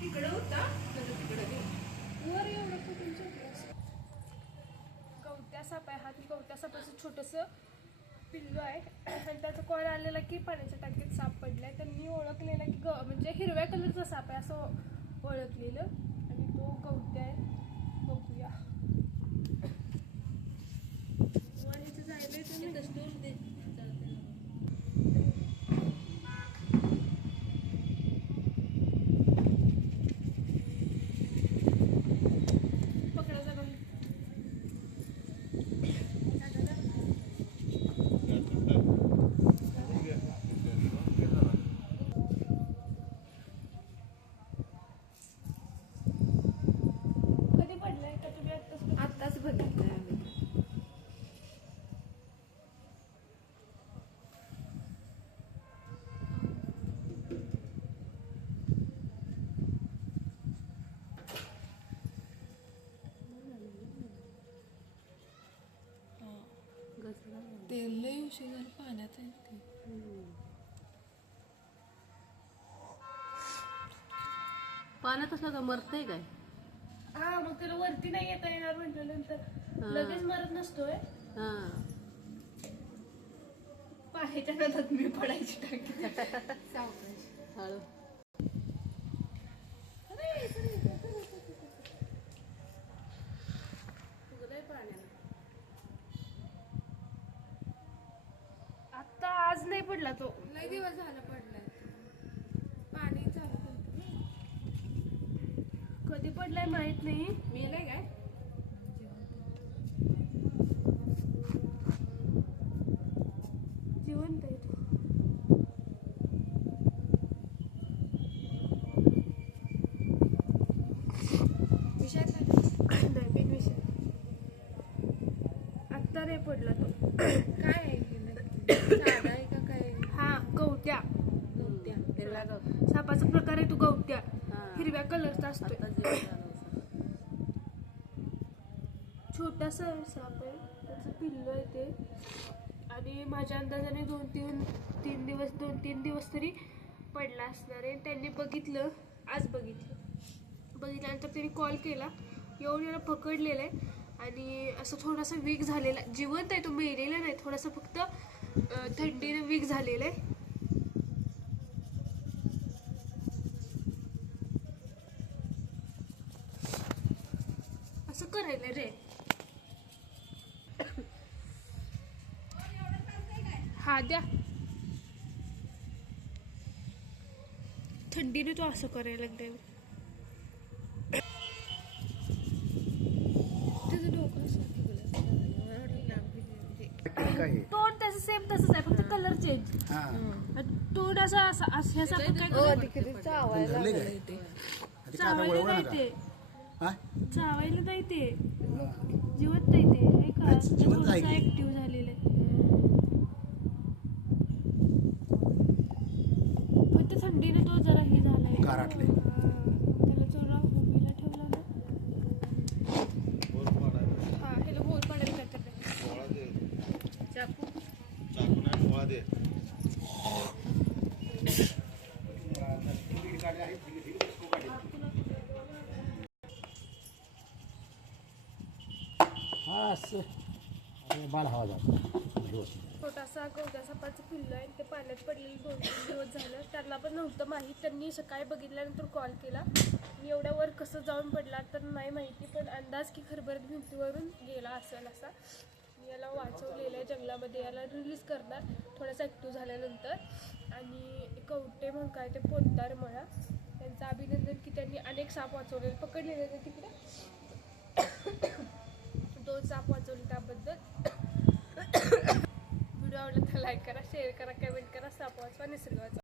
तिकडं होता तिकडं वर एवढं कुठून झोपलं. गवत्या साप आहे. हा गवत्या सापाचं छोटंसं पिल्लू आहे आणि त्याचा कॉल आलेला की पाण्याच्या टाकीत साप पडलाय. त्यांनी ओळखलेला की म्हणजे हिरव्या कलरचा साप आहे असं ओळखलेलं आणि तो गवत्या आहे. बघूया जायला पकडा जागा कधी पडलाय का तुम्ही आत्ताच बघितलंय आम्ही. ते लय उशीर झाला पाण्यात आहे ते. पाण्यात असलं का मरतंय काय? हा मग त्याला वरती नाही येता येणार म्हटल्यानंतर लगेच मरत नसतोय. हा पाण्याच्या नादात मी पडायची टाकी. हळू आता आज नाही पडला तो. लय दिवस झाला पडलाय. पाणी चालू होतं. कधी पडलाय माहित नाही. मेलाय काय? जिवंत आहे तो. विषयात नाही बिन विषय. आत्ता नाही पडला तो. काय आहे हे नक्की? साधा आहे का काय? हा गवत्या. गवत्या. हिरव्या गवत सापाचा प्रकार आहे तो गवत्या. हा. हिरव्या कलरचा असतोय. आता जेवण झालं असं. छोटासा साप आहे. त्याचं पिल्लू आहे ते. आणि माझ्या अंदाजाने 2-3 दिवस तरी पडला असणार आहे. त्यांनी बघितलं आज बघितल्यानंतर त्यांनी कॉल केला. येऊन याला पकडलेलं आहे आणि असं थोडासा वीक झालेला. जिवंत आहे तो, मेलेला नाही. थोडासा फक्त थंडीने वीक झालेला आहे. असं करायला रे. हा द्या. थंडीने तो असं करायला लागलाय. त्याचं डोकं असं फुगलं. मला वाटलं लांब म्हणजे तोंड त्याचं सेम तसंच आहे फक्त कलर चेंज. तोंड असं ह्यासारखं काय तिकडे चावायला लागलं ते. चावायला नाही ते. चावायला नाही ते. जिवंत नाही ते. हे का थोडंसं ऍक्टिव्ह झालेलं आहे. फक्त थंडीने तो जरा हे झालाय. त्याला जरा उभीला ठेवला ना. हा ह्याला बोल पाडायला काय तर चाकू. छोटासा गवत्या सापाचं पिल्लू आहे. ते पाण्यात पडलेलं 2-3 दिवस झालं. त्यांना पण नव्हतं माहीत. त्यांनी सकाळी बघितल्यानंतर कॉल केला. मी एवढ्या वर कसं जाऊन पडला तर नाही माहिती, पण अंदाज की खरबरत भिंतीवरून गेला असेल असा. मी याला वाचवलेलं आहे जंगलामध्ये. याला रिलीज करणार थोडासा ॲक्टिव्ह झाल्यानंतर. आणि कवटे म्हणून काय ते पोद्दार मळा त्यांचं अभिनंदन की त्यांनी अनेक साप वाचवलेले पकडलेले ते तिकडे. 2 साप वाचवले त्याबद्दल. व्हिडिओ आवडला तर लाईक करा, शेअर करा, कमेंट करा. साप वाचवा, निसर्ग वाचवा.